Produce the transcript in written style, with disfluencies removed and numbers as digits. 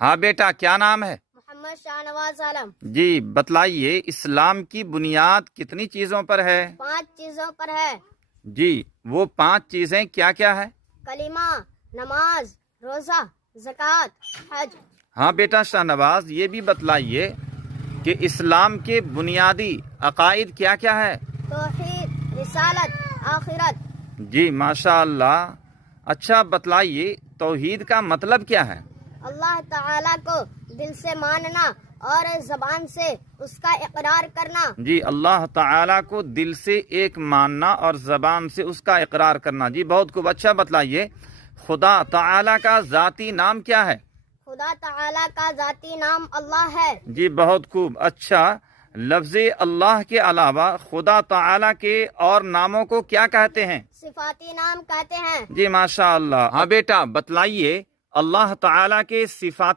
ہاں بیٹا، کیا نام ہے؟ محمد شاہ نواز عالم۔ جی بتلائیے، اسلام کی بنیاد کتنی چیزوں پر ہے؟ 5 چیزوں پر ہے۔ جی وہ 5 چیزیں کیا کیا ہے؟ کلمہ، نماز، روزہ، زکوٰۃ، حج۔ ہاں بیٹا شاہ نواز، یہ بھی بتلائیے کہ اسلام کے بنیادی عقائد کیا کیا ہے؟ توحید، رسالت، آخرت۔ جی ماشاء اللہ، اچھا بتلائیے توحید کا مطلب کیا ہے؟ اللہ تعالیٰ کو دل سے ماننا اور زبان سے اس کا اقرار کرنا۔ جی اللہ تعالیٰ کو دل سے ایک ماننا اور زبان سے اس کا اقرار کرنا۔ جی بہت خوب، اچھا بتلائیے خدا تعالیٰ کا ذاتی نام کیا ہے؟ خدا تعالیٰ کا ذاتی نام اللہ ہے۔ جی بہت خوب، اچھا لفظ اللہ کے علاوہ خدا تعالیٰ کے اور ناموں کو کیا کہتے ہیں؟ صفاتی نام کہتے ہیں۔ جی ماشاء اللہ۔ ہاں بیٹا بتلائیے اللہ تعالیٰ کے صفات